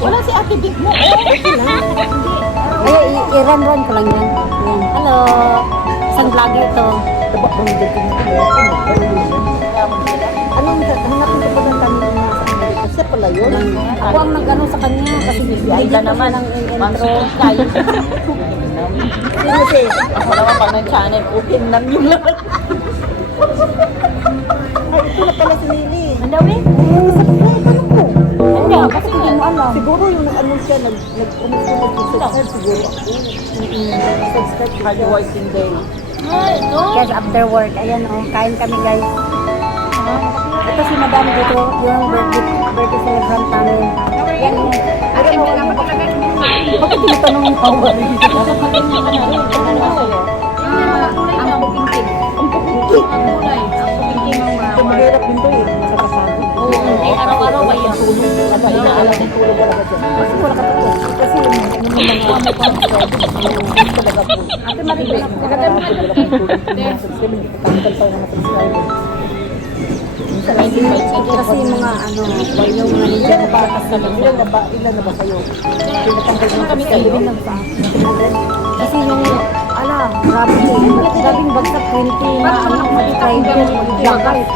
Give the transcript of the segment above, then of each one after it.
Wala si Ate Big mo. Okay lang. Ay, i-run-run ko lang yan. Yan. Hello. Isang vlogger ito. Tabak bang dito na ito? Anong hanapin ko ba ng tanong na sa Amerika? Siya pala yun. Ako ang nag-ano sa kanya kasi Aida naman ng intro. Kasi ako naman pag nag-channel, okay lang yung lahat. Ay, ito na pala si Lily. Ang daw eh? Tanong ko. Hindi, kasi hindi mo alam. Siguro yung nag-announce siya, nag-subscribe siguro ako. Subscribe siya. Hard working day. Guys, after work, ayan oh, kain kami guys. Ito si Madam dito, yung birthday celebrant namin. Yan oh. Bakit tinatanong yung tawa? Ang pupingking. Ang pupingking. Ang kulay. Ang pupingking ang Ito mahirap din to eh. Sa kasama. Oo, araw-araw ba yan? Aba, inaalam ng tulog talaga dyan. Kasi wala ka tulog. Kasi yung mga talaga po. Ate Maribel, kasi yung mga ano, yung mga hindi Ilan na ba? Ilan na ba kayo? Pinatanggal mo kami kayo? kasi yung, grabing bagsak 20 na ano, mag-try yung jacket.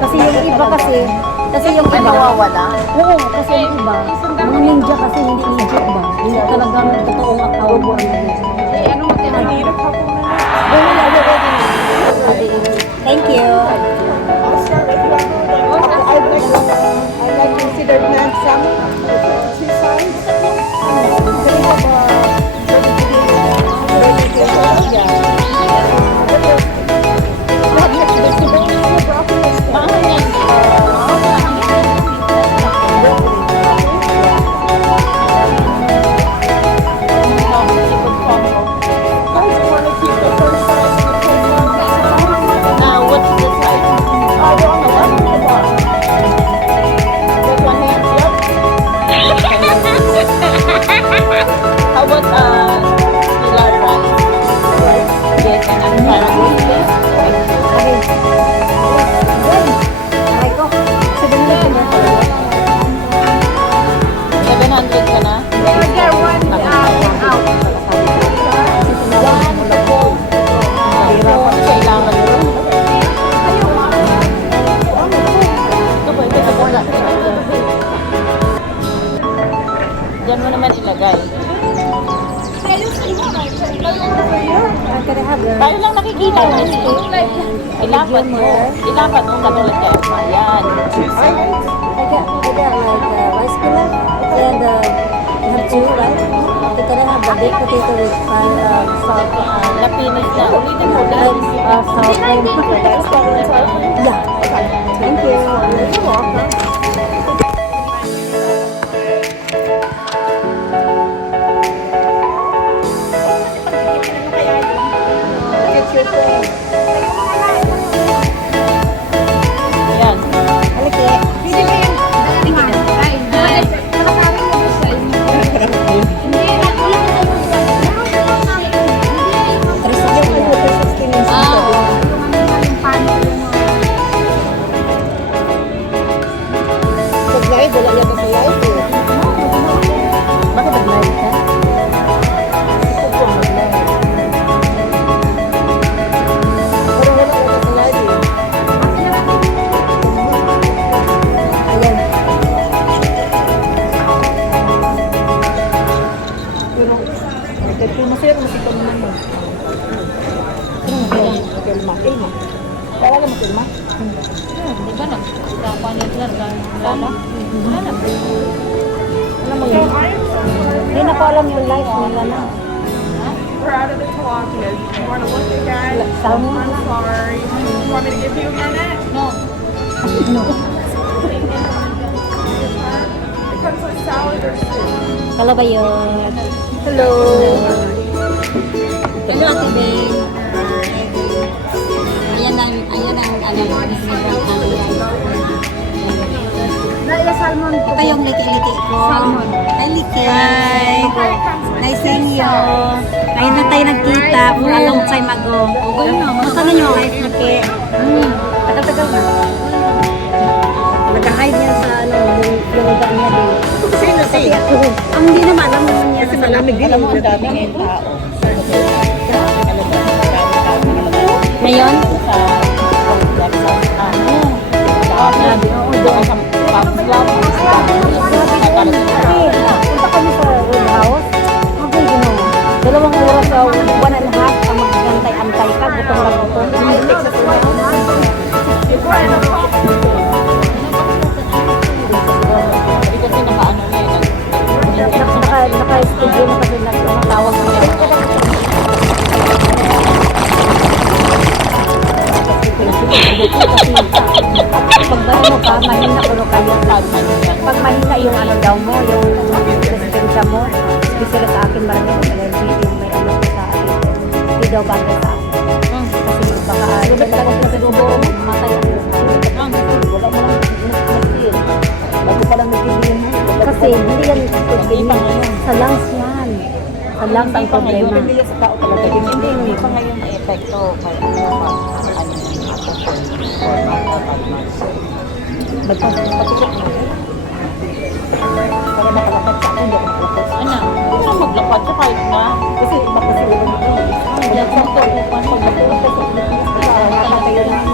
Kasi yung iba kasi yung iba, Nawawala? oo, kasi yung iba, mga ninja kasi hindi legit ba? Hindi talagang totoong account mo. Ano mo tinahirap ako na? Thank you. I'll start with you. I like considered handsome. Two sides. They have How about pilar rice? Yes, and parang Aray ko, 700 ka na? Kailangan yun. Ito ba? Ito ba? Diyan mo naman ilagay. Tayo lang nakikita mo. Ilapat mo. Ilapat mo katulad kayo. Ayan. I got like rice pilaf and you have two, right? You can have the baked potato with salt. Napinis na. Ulitin mo na. Salt and yeah. Thank you. You're welcome. Ayan. Nag-live? Wala yan sa live eh. Bakit nag-live ka? Ito po nag-live. Pero wala yan sa live eh. Ayan. Pero, kung masaya kung masika mo naman. Ilma. Ilma. Wala lang mo ilma? Di ba lang? Kapan yung lala? Wala. Alam mo yun? Hindi na ko alam yung life nila na. We're out of the tilapia. You want to look again? Salmon? I'm sorry. You want me to give you a minute? No. No. It comes with salad or soup. Kalo ba yun? Hello. Hello, Ate Ben. Ayan ang salmon. Ito yung liti-liti ko. Salmon. Hi, Liti. Hi. Nice seeing you. Ngayon na tayo nagkita for a long time ago. Basta na yung life na ke. Tagal-tagal na. Nag-hide niya sa ano, Lulugan niya din. Sino si? Ang hindi naman, alam naman niya. Kasi malamig din. Alam mo, ang dami ngayong tao. Grabe talaga. Marami tao na naman. Ngayon? Sa website. Grabe. Oo, doon sa Pubs Club. Punta kami sa roadhouse. Okay, ginawa. 2 oras sa 1.5 ang magantay-antay ka. Gutom lang gutom. Hindi kasi nakaano na eh. Naka-studio na kasi nagtawag mo. Pag mo ka, mahina ko kayo. Pag mahina yung ano daw mo, yung resistensya mo, especially sa akin, marami ko allergy, yung may ano ko sa akin. Hindi daw bagay sa akin. Kasi baka, talagang siguro, matay ako. Wala mo lang nag-feel. Bago pa lang nag-feel mo. Kasi hindi yan sa lungs yan. Sa lungs ang problema. Bibili sa tao talaga. Hindi pa ngayon may epekto. Kaya magpatikot mo. Para makalakad sa akin, hindi ako makutos. Ano? Hindi lang maglakad sa kahit na. Kasi iba kasi ulo mo. Wala sa ito.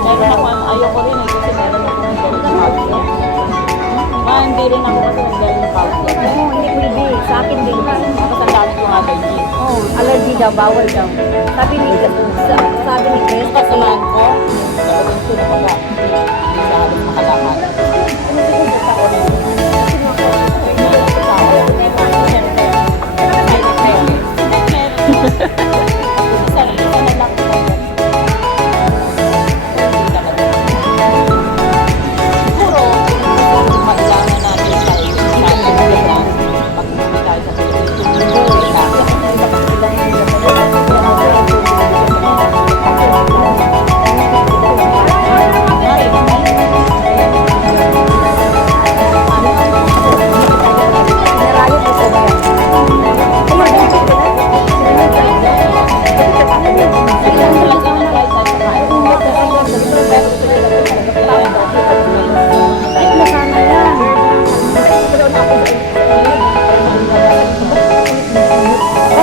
Meron ako, ayaw ko rin eh. Kasi meron ako ng galing na hindi rin ako kasi ng galing na Oo, hindi pwede. Sa akin din. Matandaan ko nga allergy. Oh, allergy daw, bawal daw. Sabi ni Chris, Yung kasalahan ko, nalagyan ko na pala. Hindi sa halos makalakad.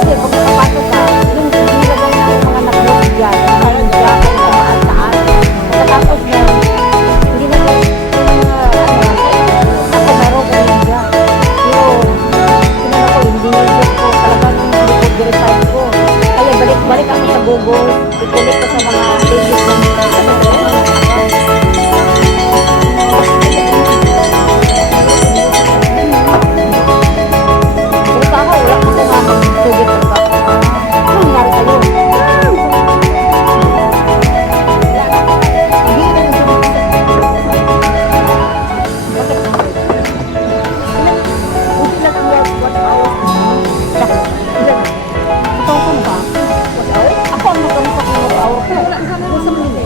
kasi pag nakapasok ka, yung nilagay na yung mga nag-book dyan, parang jacket na maantaan. Tapos na, hindi na yung mga, ako meron ko yung dyan. Pero, sinala ko, hindi ko talagang report ko. Kaya balik-balik ako sa Google, ikulit ko sa mga pages ng tubig ka. Ano nangyari sa'yo? Ako ang nagkamot ako ng hour ko.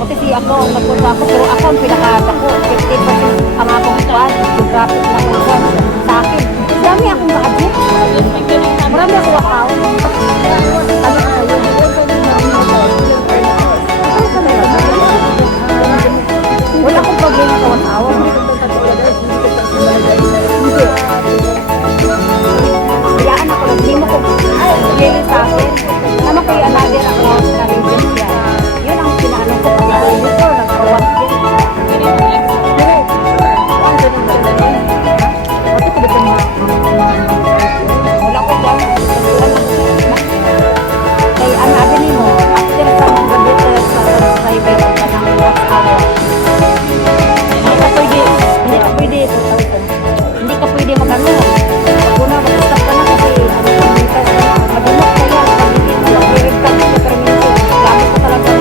Kasi ako ang nagpunta ako, pero ako ang pinakata ko. 50% ang akong kwan, yung graphic na akong kwan sa akin. Marami akong gadget. Marami akong wakaw. Wala akong problema sa wakaw. Hindi. Hayaan ako lang. Hindi mo ko pili sa akin. Naman ko yung another account na rin siya. Yun ang pinaano ko. Before, nagkawag din. Wala ko ba? Kaya ano agad mo, after sa mga gabi sa subscriber ka ng WhatsApp. Hindi ka pwede mag-ano. Pag una, mag-stop ka na kasi madunok ka yan. Pag hindi mo mag-read ka sa permission, gamit ko talaga.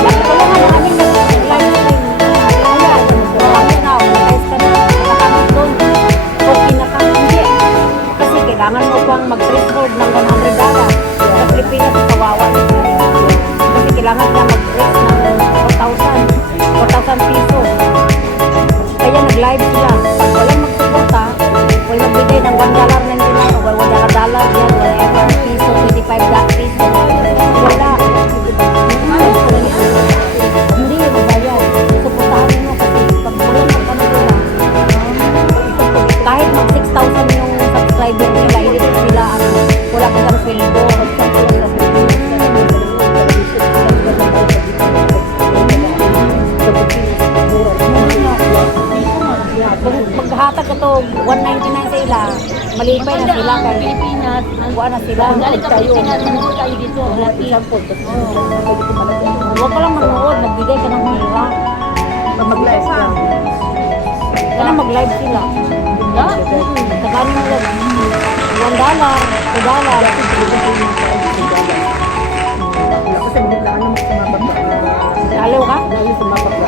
Lagi ko lang ang aming live stream. Ayan, gamit na, monetize ka na. Nakakamit doon. Okay na ka. Hindi. Kasi kailangan mo pang mag-threshold ng $100. Sa Pilipinas, kawawa. Kasi kailangan na mag-raise ng 4,000 pesos. Kaya nag-live sila. Pag walang magsuporta, wala magbigay ng $1.99 o $1 yan, whatever, piso, 25 piso. Wala. Hindi yung mabayad. Suportahan mo kasi pag walang magkano nila, 6,000 yung subscriber nila, hindi ko sila, wala ko ng sweldo. Paghatag ko to, 199 sa ila, malipay na sila kay Pilipinas. kuha na sila. Galing ka Pilipinas, manood tayo dito. Huwag ka lang manood, magbigay ka ng hira. Mag-live ka. Kaya mag-live sila. Taganin mo lang. $1, $2. Kasi bigla ano sumababa na Alaw ka? lalo sumababa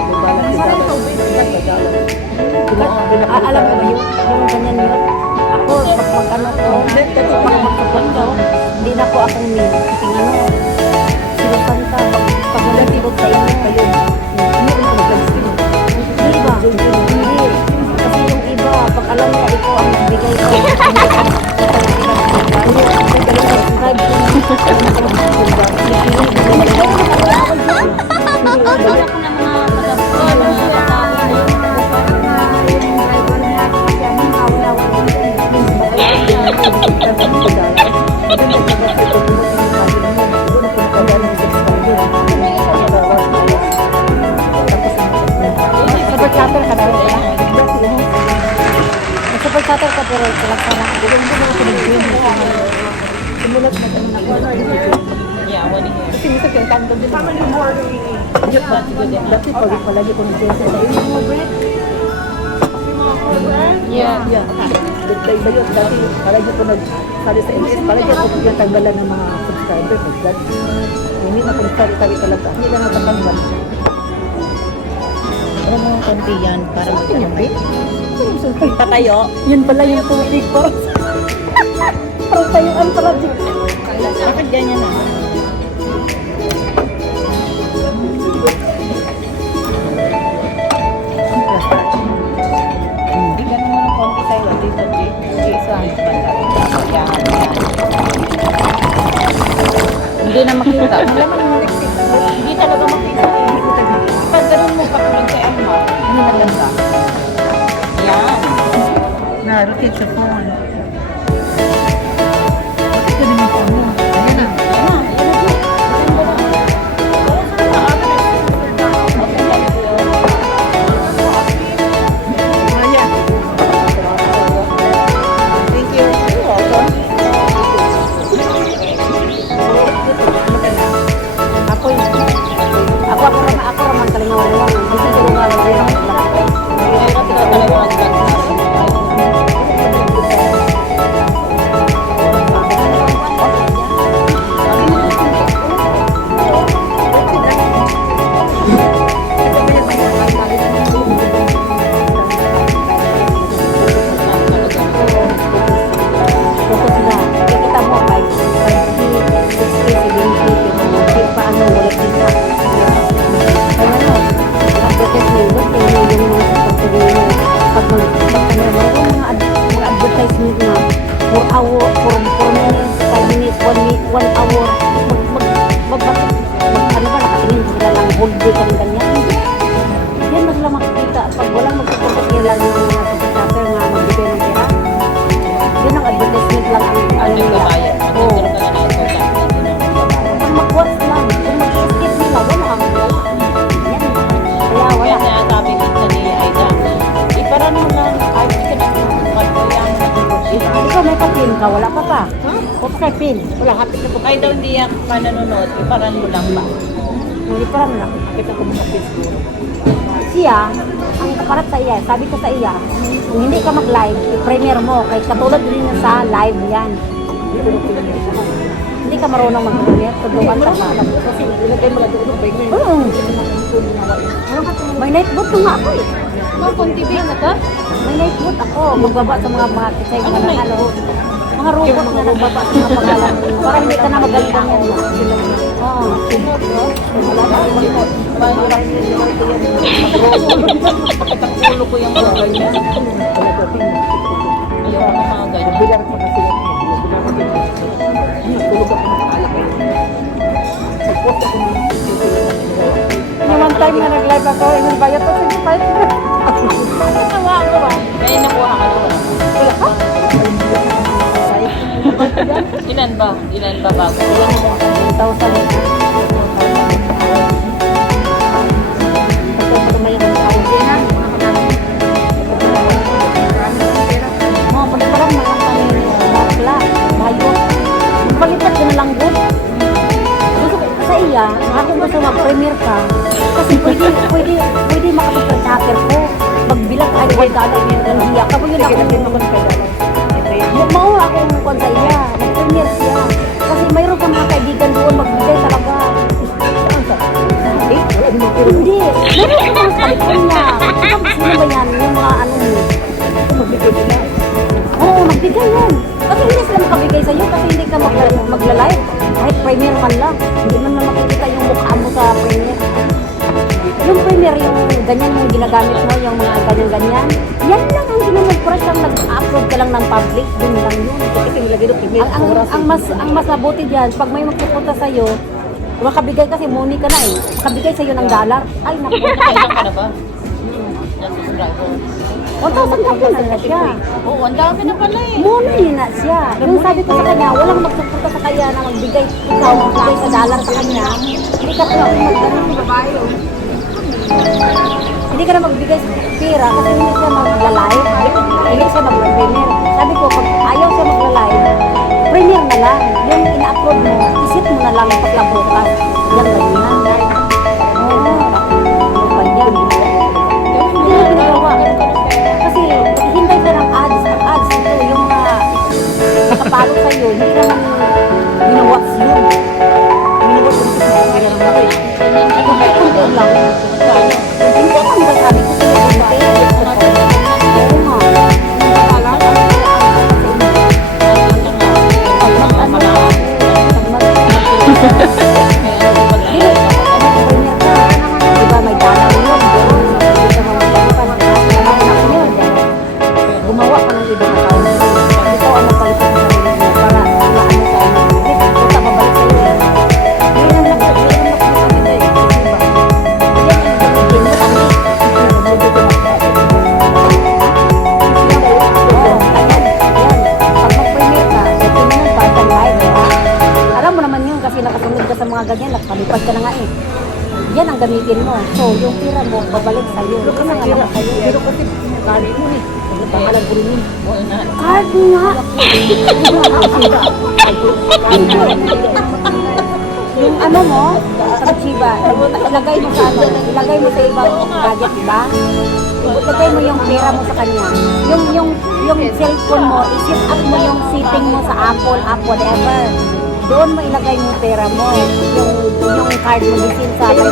Alam mo ba yun? Yung ganyan yun? Ako, pag mag-ano ko, pag mag-support ko, hindi na ko akong min. Kasi ano, sinusan ka, pag nalagirog sa inyo pa yun. Hindi ba? Hindi. Kasi yung iba, pag alam niya ikaw ang nagbigay ko, super chatter ka dahil ka. Super chatter ka pero talagsana. simulat na kami Yeah, what do you kasi minsan kaya kanta din How many more do we need? dati palagi ko nang siya sa Yeah. Dagdag ba yun? Dati palagi ko nagsali sa NS, palagi ako pinatanggalan ng mga subscriber. Hindi na kung sari-sari talaga. Hindi na natatanggal. Pero mga konti yan para magkakaroon. Sultan. Patayo. Yun pala yung tubig ko. Parang tayuan pala dito. Bakit ganyan na? Bigyan mo ng konti sa'yo. Dito, isa. Yan. Hindi na makita. Alam mo yung lipstick. Hindi talaga makita. Pag ganun mo pa kung kay Emma, hindi maganda. Yan. Na-rotate sa phone. Ito naman po mo. Ayan na. Ayan. Thank you. You're welcome. Ako naman kalingaw-lingaw. Kasi tulungan mag-advertisement na 4 hour, 4 minutes, 5 minutes, 1 hour, ano ba, nakatingin sila lang, whole day kami ganyan. Yan na sila makikita. Pag walang magsuporta sila ng mga subscriber nga magbigay ng pera, yun ang advertisement lang ang ano nila. Oo. Kung mag-watch lang, kung mag-skip nila, wala kang wala. Yan. Kaya wala. Kaya sinasabi minsan ni Aida, iparan mo lang kahit kinakapag ko yan. Ikaw may pa-pin ka, wala pa pa. Kung sa pin, wala, hapit na po. Ay daw hindi yan pa nanonood, iparan mo lang ba? Hindi pa lang. Kita ko mga Facebook. Siya, ang kaparat sa iya, sabi ko sa iya, kung hindi ka mag-live, i-premiere mo, kay katulad din sa live yan. Hindi ka marunong mag-premiere, tuduan ka pa. Kasi ilagay mo lang doon ba yun? Oo. May night boot nga ako eh. TV na ka? May night boot ako, magbaba sa mga kasi mga halo. Mga robot na nagbaba sa mga pangalan. Para hindi ka na magaling yan. Oo. Pagkakulo ko yung buhay niya. Ayaw ko ng mga ganyan. Bilang pa kasi yan. Tulog ako ng alak. Nag-post ako ng Naman time na nag-live ako, inang bayat ko, sige, 5. Natawa ako ba? May nakuha ka na ba? Wala ka? Ilan ba? Ilan ba bago? 1,000. Mga pala mga kami bakla, bayot. Palipat ka na lang good. Gusto ko sa iya, ako gusto mag-premier ka. Kasi pwede makapag-tracker ko. Magbilang ay $1 yung hiya. Kapag yun ako, mau akong kung sa iya, mag-premier siya. Kasi mayroon kang mga kaibigan doon, magbigay talaga. Hindi, mayroon ka mga California. Sino ba yan? Yung mga ano mo. Oo, magbigay yan. Kasi hindi sila makabigay sa'yo kasi hindi ka magla-live. Kahit premier man lang. Hindi man lang makikita yung mukha mo sa premier. Yung premier, yung ganyan yung ginagamit mo, yung mga ganyan-ganyan. Yan lang ang ginamag-press lang, nag-upload ka lang ng public. Yun lang yun. Ang mas mabuti dyan, pag may magpupunta sa'yo, makabigay kasi money ka na eh. Makabigay sa'yo ng $. Ay, naku. Kailan ka na ba? Yung subscriber. 1,000 ka na siya. Oo, ang dami na pala eh. Money na siya. Yung sabi ko sa kanya, walang magsupunta sa kanya na magbigay, ikaw magbigay sa $. Sa kanya. Hindi ka pwede hindi ka na magbigay sa pera kasi hindi siya magla-live. Hindi siya mag-premier. Sabi ko, pag ayaw siya magla-live, premier na lang. Yung ina-upload mo, isip mo na lang pagkabukas. Yan ba yun? Oo. Ano ba yan? Hindi na ginagawa. Kasi hintay ka ng ads. Ads ito, yung mga nakapalo sa'yo, hindi naman ginawats yun. Ginawats yung kunti lang. Hindi naman ba sabi ko sa'yo, kunti? Oo nga. Diba may dalang yun? Gumawa ka ng ibang account. Ikaw ang magpalitan sa sarili mo para maano sa ano. Kasi punta babalik sa'yo yan. Yun ang nakakagin mo kami. Pag mag-premier ka, so tingnan pa sa live. Alam mo naman yun kasi nakasunod ka sa mga ganyan, nakapalipad ka na nga eh. Yan ang gamitin mo. So, yung pira mo, babalik sa'yo. Pero kasi naman sa'yo. Pero kasi kali mo eh. Pangalan ko rin yun. Card nga. Yung ano mo, sa Chiba, ilagay mo sa ano, ilagay mo sa ibang gadget, diba? Ilagay mo yung pera mo sa kanya. Yung cellphone mo, i-set up mo yung setting mo sa Apple, app, whatever. Doon mo ilagay mo pera mo. Yung card mo din sa card.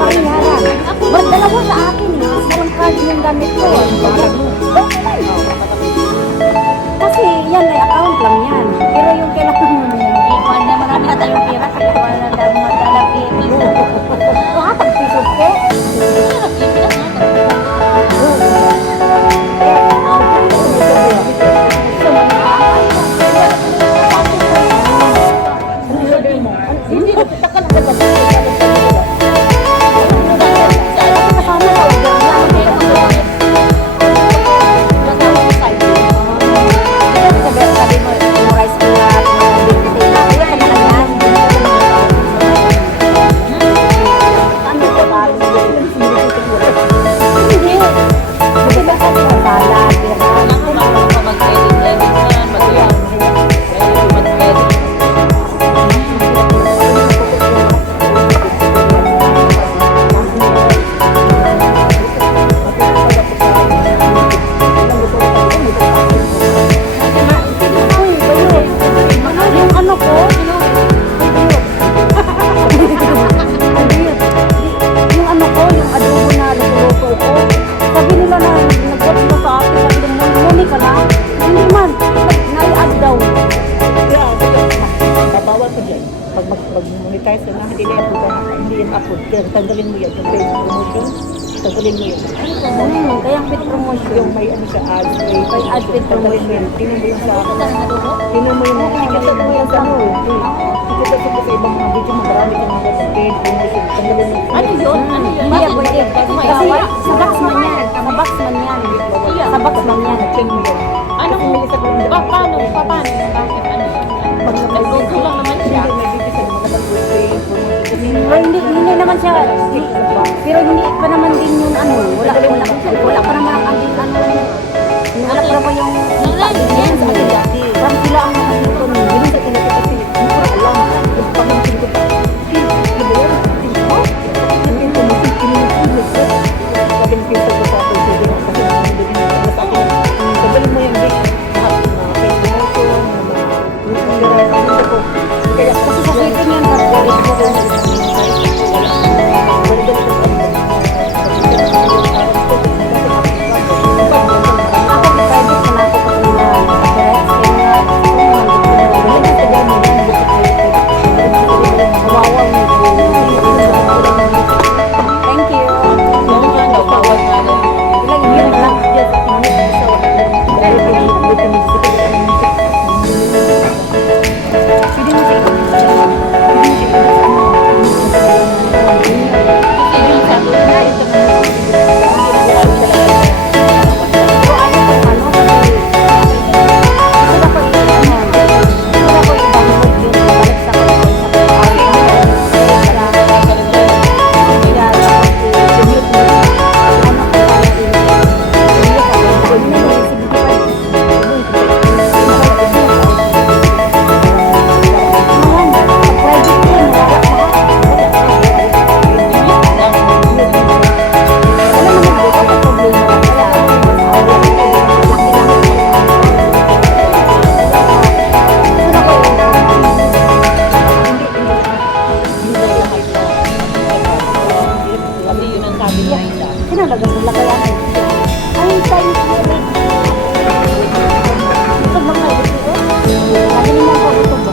Pariharan. Dalawa sa akin eh. Yung card yung gamit ko. Kasi yan ay account lang yan. Pero yung kailangan mo ikuan na marami na tayong pera. Ikuan na dami mo talaga. Tag-piso ko. Hindi ko takal ka ba? Kasama sa order lang. Sabi mo, yung rice ko na kaya ka na lang yan. Ano ko ba? Hindi. Kasi ba sabi mo, salad, pera. Ako na ako mag-edit na. Mag-edit. Yung ano ko, yung ano ko, yung adobo na luto ko, sabi nila na nag-watch mo sa akin, sabi nila, muni ka na? Hindi man, nai-add daw. Bawal ko dyan. Pag mag-monetize ka na, hindi yan upload. Kaya tanggalin mo yan. Yung pay promotion, tanggalin mo yan. Kaya ang pit promotion. Yung may ano sa ads, May ads with promotion. Tingnan mo yung sa akin. Tingnan mo yung nakikita mo yung sa ano. Nakikita ko sa ibang mga video, marami kang mga paid promotion. Tanggalin mo. Ano yun? Ano yun? Hindi yan pwede. Kasi sa box man yan. Sa box man yan. Sa box man yan. Check mo yan. Ano? Paano? Bakit? Ano Nag-go lang naman siya. Pero hindi naman siya, pero hindi pa naman din yung ano, wala pa naman ang din ano, wala pa naman yung Yan sa akin dati. parang sila ang nakakito nun. Yun sa kanila kasi, hindi ko alam. Yung pamangkin ko, ano ba yan? Yung information, kinulit ko. Sabi ng pinto ko sa akin, sabi ng kasi hindi din ako sa akin. Sabi mo yan, Vic, lahat ng mga information, ng mga ano ko. Kaya Kasi sa sitting yan, galing ko rin. Ako, private na ako pag na-direct, kaya kawawa mo. Thank you. Yung nga daw, bawal nga daw. Ilang yun lang. Kasi yung sabi na, ito na Pero ayaw ko ano, kasi gusto ko i-download yun, balik sa kasi yun ang sabi niya isa. Kinalagas mo lang kaya. Ay, tayo ko rin. Ito ba nga ito? Lagi naman ako ito ba?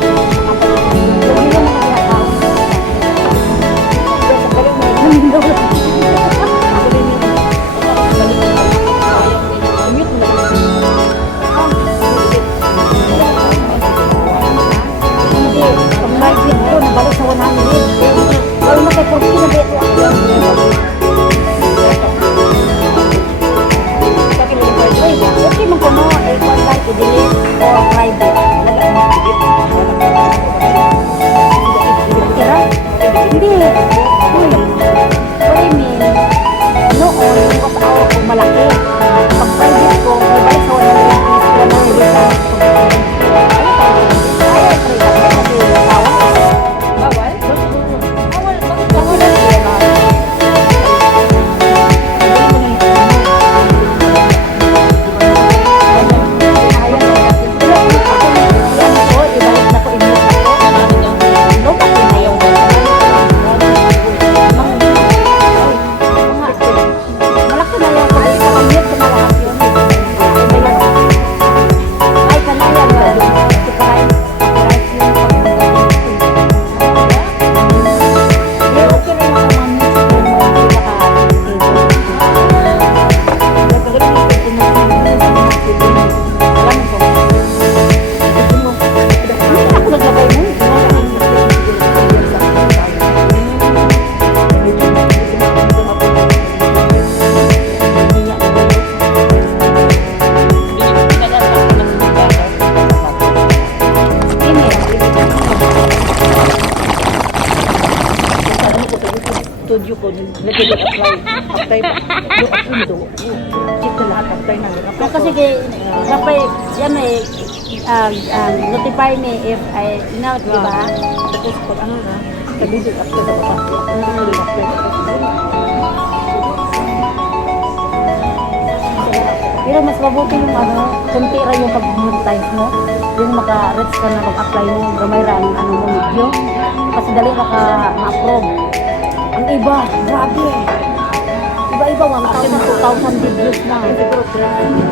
Lagi naman ako ginagawa. Hindi, pag-migrate ko, nabalik sa 100. Pero makay-40 na beto ako. Uy, okay man ko mo, kung like i-delete or private. Kira? Hindi. Uy, what I mean, noon, yung kasawa ko malaki. Pag private ko, nabalik sa 100 lang. Ayaw, private kasi bawal. Bawal? Bawal? Bawal na siya. Studio ko, nag-apply. Apply, yung apundo. Check na lahat, apply na. Kasi kapag yan may notify me if I not, di ba? Tapos pag ano na, sabi yung apply sa baba. Pero mas mabuti yung ano, kunti ra yung pag-monetize mo, yung maka-reach ka na pag-apply mo, gamay ra ang ano mo video. Kasi dali ma-approve. Ang iba, grabe. Iba-iba, 1,000, 2,000 videos na.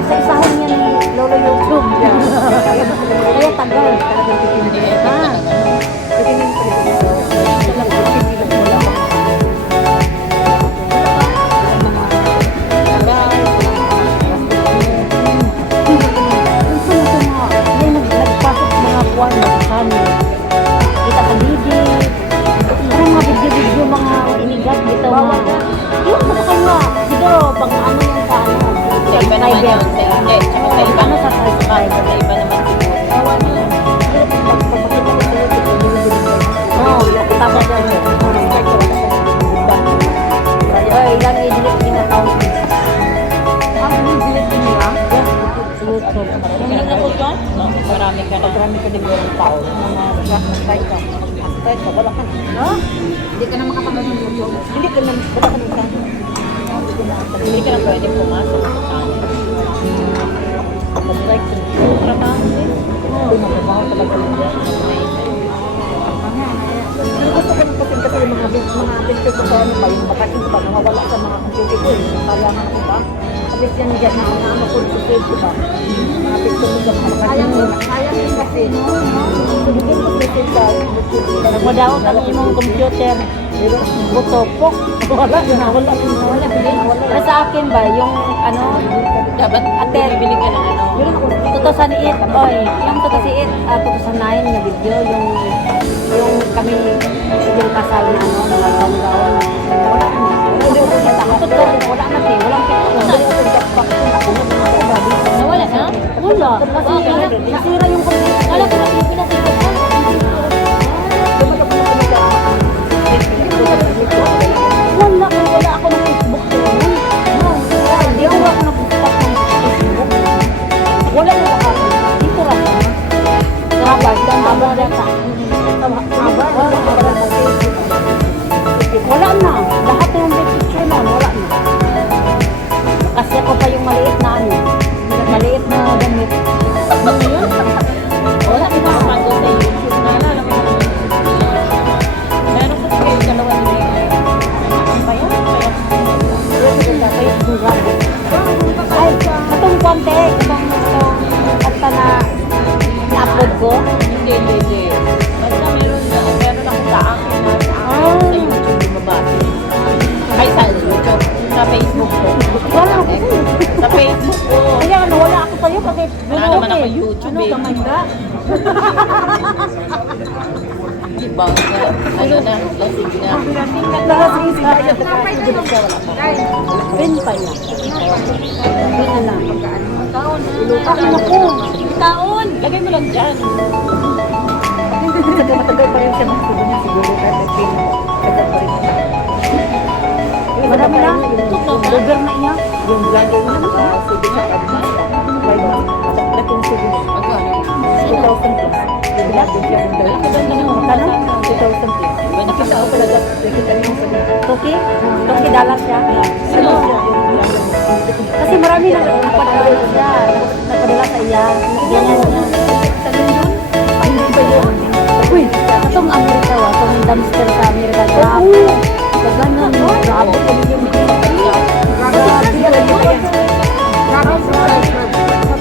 Sa isahon niya ni Lolo YouTube. Kaya tagal. Ha? Nagpasok mga kuwan na kanin. Kita sa bibi. Ano mga video-video, mga inigat dito mga. Yung sa kanya, dito, pang ano yung sa ano. Sa iba naman yun. Hindi, tsaka sa iba. Ano sa subscriber? Sa iba naman siguro. Pag ba? No, marami ka na. Pagkarami ka din ng tao, mga strike ka, wala ka. No? Hindi ka na makapanood ng YouTube. Hindi ka naman, wala ka naman. Hindi ka na pwede pumasok sa kanin. Mag-strike ka. Trabaho din. Tumatrabaho talaga lang yan. Pero gusto ko nagpasin kasi yung mga picture ko sa ano ba, yung makasin pa, nawawala sa mga computer ko, kaya nga ako ba? At least yan dyan, naano ko sa save ko ba? Mga picture ko sa mga makasin ko. Sayang din kasi, no? So, bigyan ko message sa Nagmadaot ang imong computer. pero Butopok. wala, wala. Pero sa akin ba, yung ano, Dapat bibili ka ng ano. 2008, oy, yung 2009 na video, yung kami, yung kasal na ano, mga gaon-gaon, wala na. Wala na, walang Nawala na? Wala, kasi nasira yung computer. Wala ko na pinatipid ko. Wala ako ng Facebook doon. Hindi ako nag-post ng Facebook. Wala na ako. Dito lang. Habang data. Wala na. Lahat yung picture na, wala na. Kasi ako pa yung maliit na ano. Maliit na damit. Wala ka na mago sa YouTube. Naalala mo yun? Meron ko kayo dalawa ni ano ba yan? Ay, itong konti, itong kanta na na-upload ko. Hindi. Basta meron ako sa akin na sa YouTube lumabas. Ay, sa YouTube. Sa Facebook ko. Wala ako sa'yo. Sa Facebook ko. Kaya ano, wala ako sa'yo kasi Wala naman ako YouTube ano, eh. kamanda. Diba? Ano na? Lasing na. Pin pa niya. Pin na lang. Ilutan ako. Taon! Lagay mo lang dyan. Matagal pa rin siya magsubo niya siguro kahit ay pin mo. Matagal pa rin siya. Marami na. Over na niya. Yung vlogger na siya, subo siya kami. May ba? Laking subo niya. Magkano? 2,000 plus. Yung vlogger siya yung dalawa. Maganda na Magkano? 2,000 plus. Nakita ko talaga, nakita niyo sa mga. Toki? Toki dollar siya. Sino siya? Yung vlogger. Kasi marami na napadala siya. Napadala sa iya. Ganyan niya. Sa yun? Ay, hindi ba yun? Uy, itong Amerika wa, itong dumpster sa Amerika. Grabe. Sa ganun, grabe kami yung grabe yun.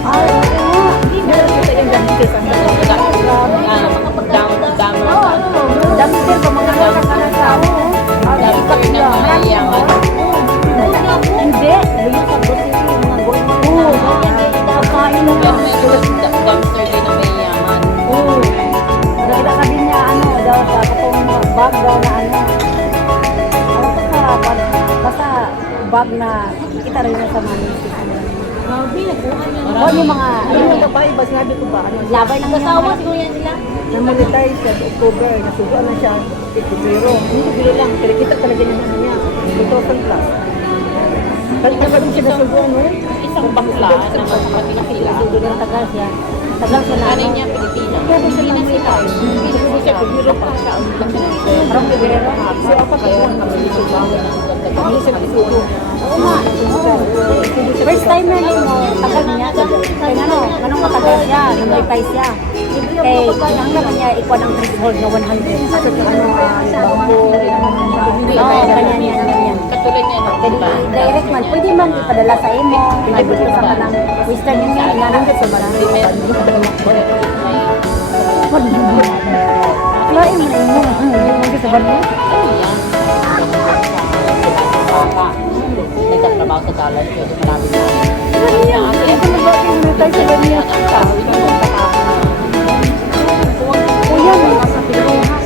Ay, oo. Meron kita yung ganito sa mga. Dumpster pa mga nakakanang tao. Dapat na mayayaman. Hindi. Yung sa grocery, yung mga gourmet na. Pagkain na Pero may dumpster din na mayayaman. Nakita ka din niya, ano, daw sa katong bag daw na ano. Ano sa sarapan? Basta bag na kita rin na sa manisip. O yung mga, Ano yung babae ba? Sinabi ko ba? Ano? labay ng kasawa, siguro yan sila. Na-monetize siya sa October. Nasugaan na siya. Pero hindi bilo lang. Pero kita talaga yung ano niya. 2,000 plus. Balik na ba din siya nasugaan, no? Isang bakla na kapatid na sila. Siguro yung tagal siya. Tagal siya na. Nanay niya Pilipina. Pwede siya lang sila. Hindi siya Pilipino pa siya. Ang laki ng ito. Parang Pebrero. So, apat Kaya yun. kami dito bawal na ang ganda. Hindi siya nagsugo. Oo nga. First time na yun mo, tagal niya. Kaya ano, ganun matagal siya, namalitay siya. Eh, ang naman niya, ikuha ng threshold na 100. Kasi kung ano, bangko, Oo, ganyan yan, ganyan. Katulad niya no, Pwede, diba? direct man, pwede man ipadala sa imo. Pwede mo sa kanang Western Union, nanangit sa mga. Klaro mo na imo. Nanangit sa banyo. Nagtatrabaho sa Dallas, pwede malapit na. Ito na ba yung monetize sa ganyan? Kuya, may nasa Pilipinas.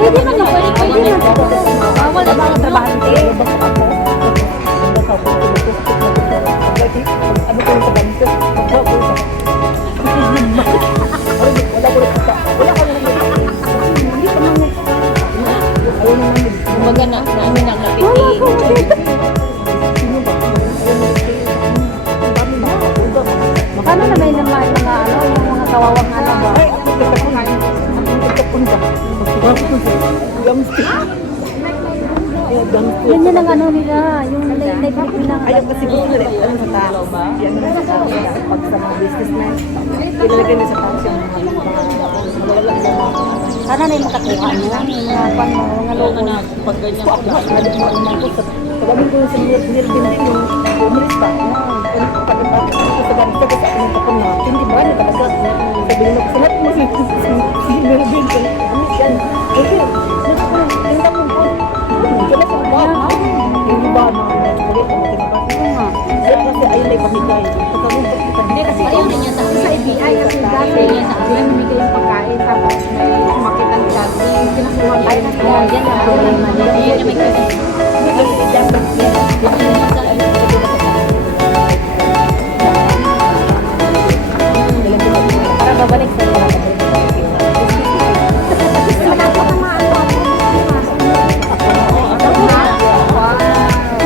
Pwede man ito. Pwede man ito. Bawal ang mga trabahante. Ayaw kasi gusto nila, ano sa taas. Yan na sa taas. Pag sa mga businessman, ilalagay nila sa taas yung mga Sana na yung makatuwa mo. Mga pan mo, mga logo. Pag ganyan ako bukas na din mga mga sa pagkamin ko sa nilbin din yung umalis pa. Pag-ipat ko sa ganito kasi ako ng kapag na, hindi ba na talaga. Sabi nila, sanat mo si nilbin ko. Yan. Okay. Nagkakang mo po. Kaya sa ba? Hindi ba na ulit ang tinabas mo nga. Kasi ay lay pamigay. Hindi kasi ayaw din niya sa IBI kasi dati may bumigay yung pagkain tapos may sumakit ang tiyan. Kinasuhan tayo ng Yan, yan ang problema niya. Yan yung may kasi. Para babalik sa iyo.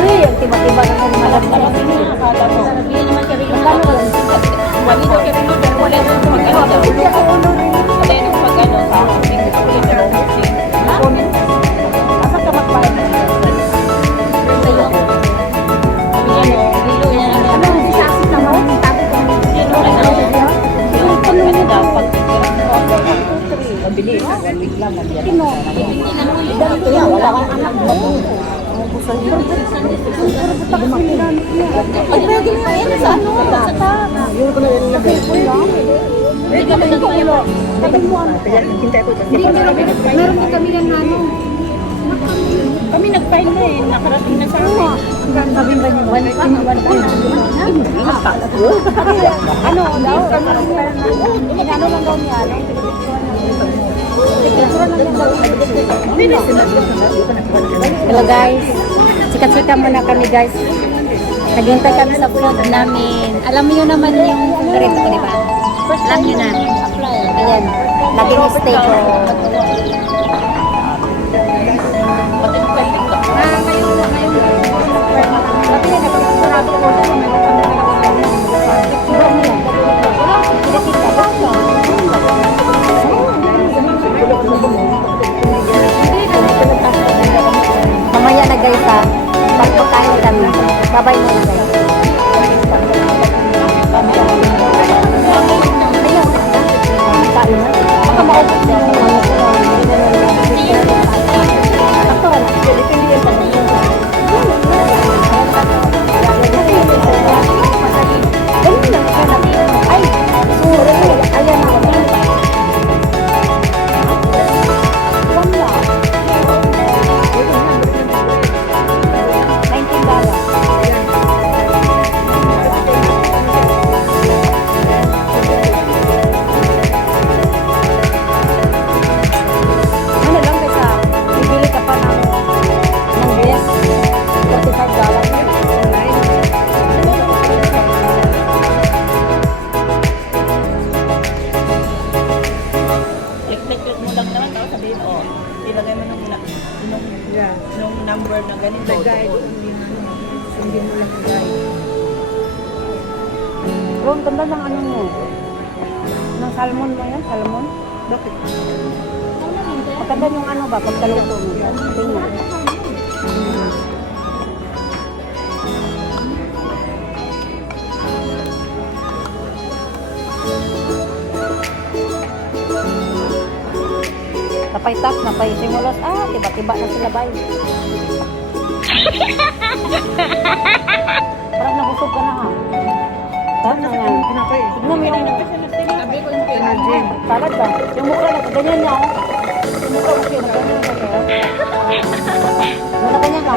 Uy, ang tiba-tiba na kung malagdalag. Akala mo. Hindi naman kaya rin Wali daw kaya rin pero wala nang pag-ano daw. Wala nang pag-ano sa akin. Hindi ko lang comment. Asa ka magbayad? Sa'yo. Bilo yan ang Ano, si Sasit na mo? Sabi ko, Yung ano daw, pag Mabilis. 1 week lang. sino? Ganito yan, wala kang anak mo. Ay, pwede mo yun sa ano? Sa tama. Yun ko na rin yung Hindi ka ba sa ulo? hintay ko kasi Hindi, meron din kami yan na ano. kami nag-file na eh. Nakarating na sa akin. Sabi ba niya, one Ano daw? Inano lang daw niya. Hello guys. Sikat-sikat muna kami guys. Naghintay kami sa food namin. Alam niyo naman yung ganito ko, di ba? Alam niyo na. Ayan. Naging stay ko. Sabi niya, nagpapasarap ko na mamaya na guys ha. Pagpakain kami. Babay mo na guys. Ayaw. Kain na. Baka maubos na. Ako na. Ay, sorry. Ayan ako. Wala. Ano lang kaysa bibili ka pa ng dress, $45 online. Click-click mo lang naman. Tapos sabihin, ilagay mo nung number na ganito. Hindi mo lang guide. Ron, ganda ng ano mo. Ng salmon mo yan? Salmon? Bakit? Maganda yung ano ba? Pagkaluto mo. Tingnan. Napay tas, napay simulos. Ah, tiba-tiba na sila bay. Parang nabusog ka na ha. Parang na nga. Pinapay. Tignan mo yung Sabi ko yung Imagine. salad ba? Yung mukha na, ganyan niya oh. Yung mukha kasi, ganyan na kaya. Wala ganyan ka.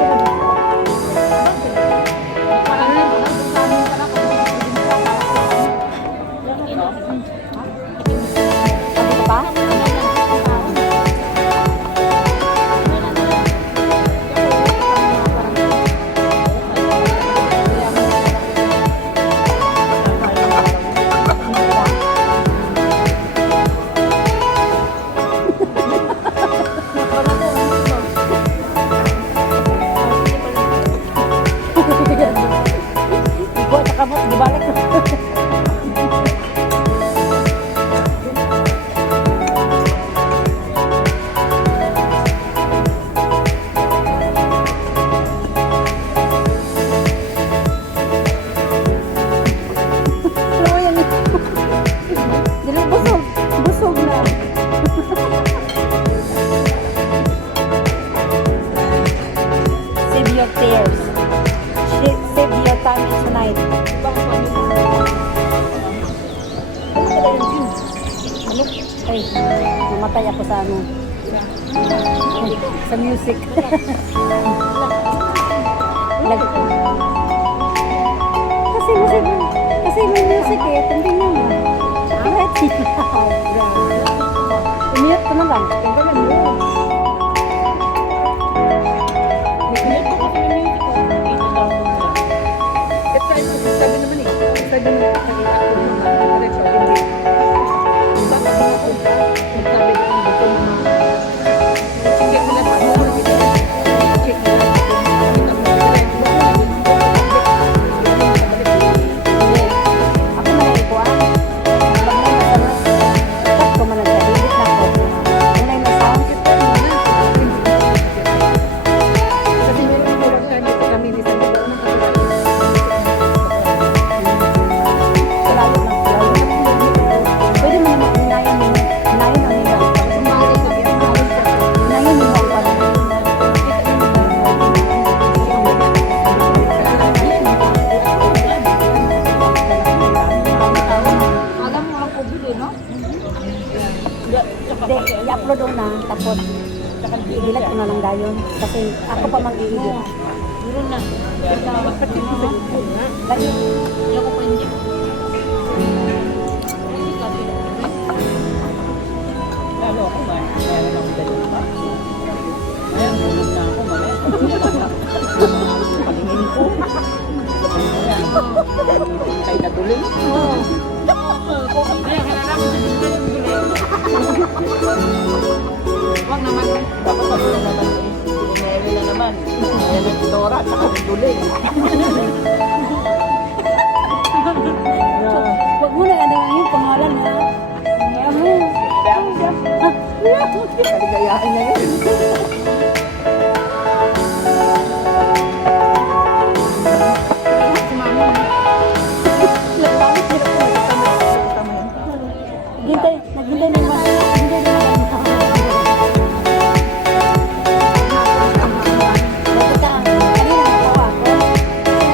Sabi ka pa? Igo, tsaka mo, gibalik. mamatay ako sa ano. Sa music. kasi may music eh. Tingnan mo. Right? Umiyat ko na lang. Tanggalan mo. Eh, sabi naman eh. Sabi naman nakita ko yung mga diretso. Hindi. Baka pumapunta. Sabi ko ang gusto mo na. Hindi ko na pa. Check mo lang. Kita mo. Diretso. Ako man ay kuha. Pag may masamas, kat ko man nagkahigit na ako. Kung may sound system, Kasi meron ko lang kami ni San Diego. lalo na. Pwede mo naman unayan mo. Unayan ang nila. Unayan mo ang parang. Alam mo ang kubili, no? Hindi, i-upload ko na. Tapos, ibilat ko na lang gayon. Kasi ako pa mag-i-edit. Meron na. Pati ko sa YouTube nga. Lagi. Ayoko pa hindi. Lalo ako ba? Meron akong dalawang pa. Ayan, tulog na ako. Palingin ko. Ayan. Kay natuloy. Ayan, hanap ko sa dito yung gulay. Huwag naman. Dapat sabi na naman. Pinere na naman. Ayan ang Dora, tsaka yung gulay. Huwag mo na ano yung pangalan ha. Kaya mo. Kaligayahan niya yun. Si mama. Naghintay na yung mas. Naghintay na yung mas. Basta, kanina natawa ako.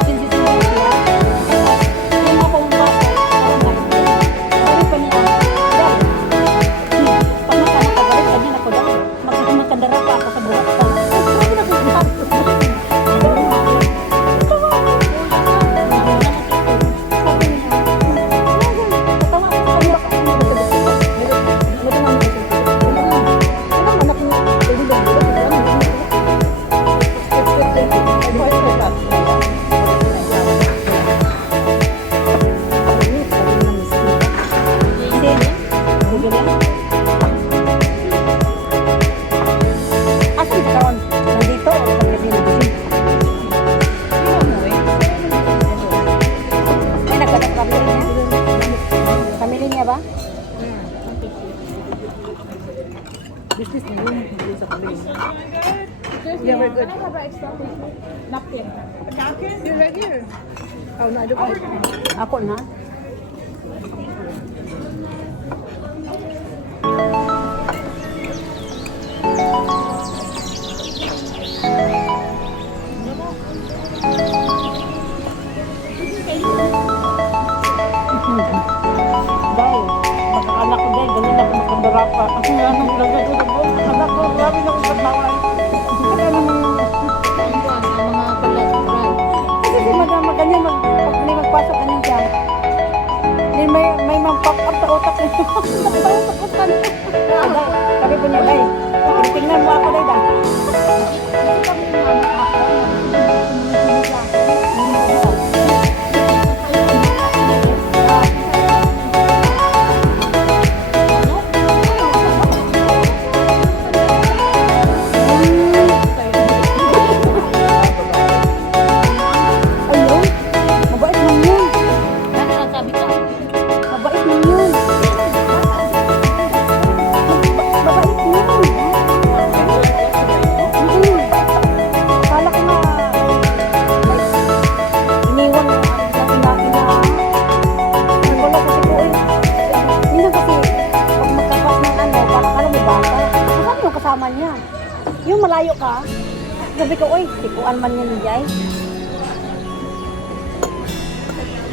Sinsisigaw siya. Yung ako ang bata, parang narinig. Sabi pa niya, Dad, pag nakagalit, ganyan ako daw. Magkandara pa ako sa buhat pa. Sabi na ko, sabi niya, tatawa ako sa kanya. Asan ka kawan? Nandito o sa Pilipinas? May nagkata sa family niya? Family niya ba? Business na yun. Hindi sa kami. Yeah, we're good. Napkin. You're right here. Oh, no, I don't want it. Ako na. Dahil, magkakanak ko dahil, ganyan ako makandara pa. Ako nga nang lagay ko na po. Anak ko, grabe na akong kataway. Kaya naman, Ang buwan, ang mga balat. kasi si madama ganyan, pag may magpasok ganyan siya. Hindi may pop up sa utak niya. Nakapautak-utak niya. Sabi ko niya, Day, tingnan mo ako, Day, Day. Ayun, mabait man yun. Ano lang sabi ka? Mabait man yun. Mabait yun. Akala ko na iniwan mo ang laki-laki na wala kasi ko eh. Minsan kasi pag magkapas ng ano, parang may bata. Kasama yung kasama niya. Yung malayo ka, sabi ko, oy, tikuan man niya ni Jai.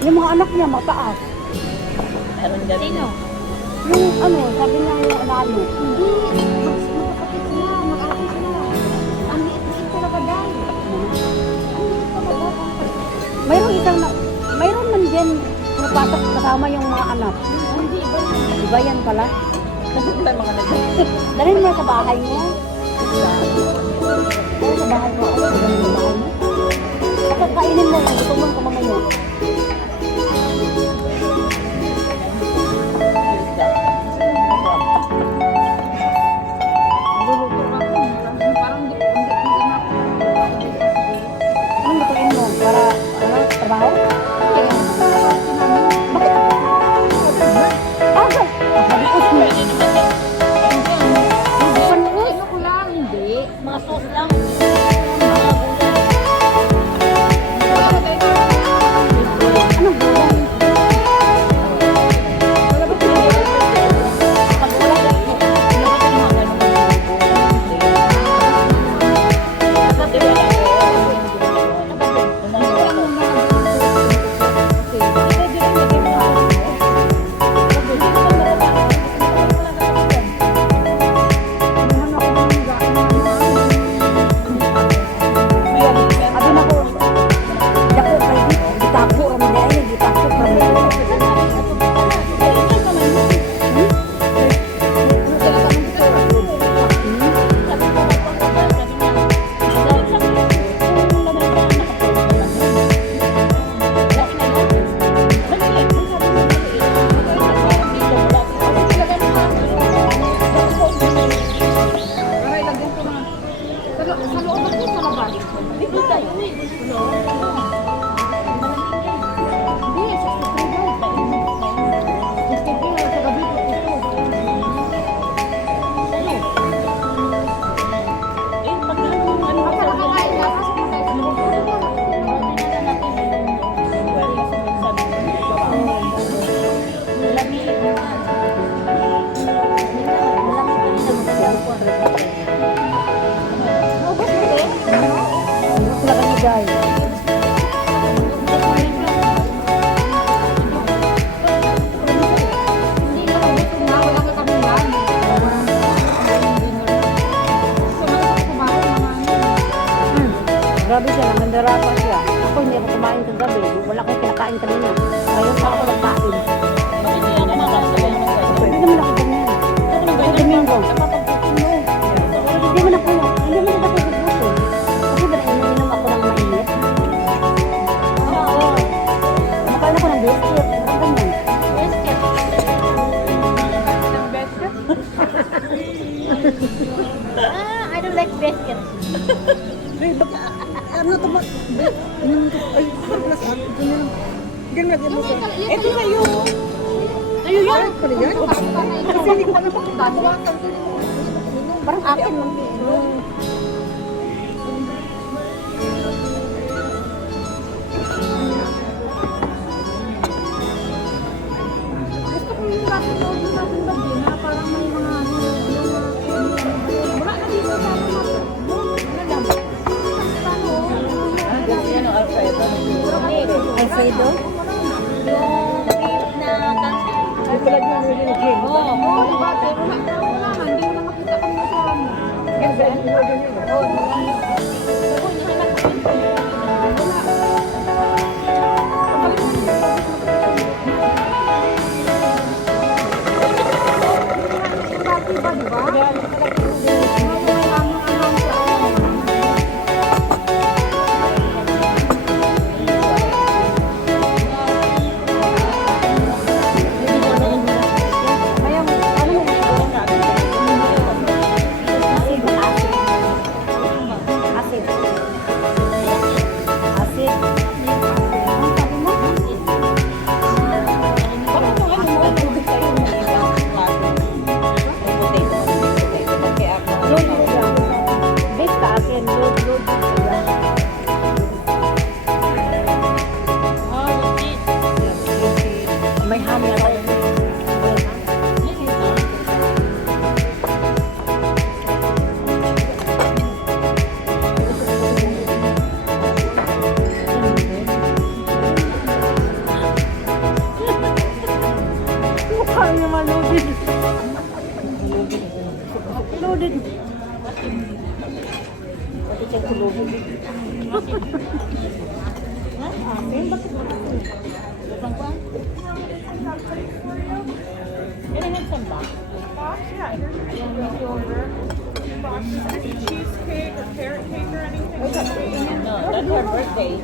Yung mga anak niya, mataas. Meron ganun. Sino? Yung ano, sabi nga yung lalo. Hindi, magkakapit sila, mag-alaki sila. Ang liit-liit talaga dahil. Ang liit talaga. Mayroong isang, mayroon man dyan napasok kasama yung mga anak. Hindi, iba yun. Iba yan pala. Kasi tayo mga Dalhin mo sa bahay mo. Oo, sa bahay mo. Ay, dalhin mo sa bahay mo. Kapag kainin mo, gusto mo ka mamaya. Nagluluto ako. Parang hindi na ako. Anong lutuin mo? Para, ano, trabaho? Bakit? Ah, maliit mo. Ano ko lang, hindi. mga sauce lang. Anong gulay? Abi na ko. Dako kay gitako ra man ay gitako ra man. Aray, lagyan ko na. Sa loob ako sa labas. Dito tayo. Hindi, sa studio. Sa studio, sa gabi ko ito. Eh, pag ano, Baka nakakain ka, kasi matay sa loob. Wala ka ni guys. Hindi na gusto na, wala ka kami yan. Sumalit ako kumain mga ano. Grabe siya, nangandara pa siya. Ako hindi ako kumain kagabi. Wala akong kinakain kanina. Ngayon pa ako nagkain. Hindi naman ako ganyan. Ako Domingo. Hindi man ako gusto. Kasi ba iniinom ako ng mainit? Oo. Kumakain ako ng biscuit. Parang ganyan. I don't like biscuit. Ano to ba? Ay, plus up. Ganyan. Ito kayo. Ayun yan. Pala yan? Kasi hindi ko alam kung dalawa. Parang akin. Gusto ko yung natin loob na natin ba din na parang may mga ano, wala na dito sa ano natin. Ano lang? Ano, Alfredo? Alfredo? Yung beef na kansi. Ay, pala yung religion. Oo. Oo, diba? Pero wala man, hindi mo na makita kung nasa ano. Pati siya kulubog. Amin, bakit mo? Lutang ko? Kailangan saan ba? Box, yeah, here's your yogurt. Box, any cheesecake or carrot cake or anything. No, that's her birthday.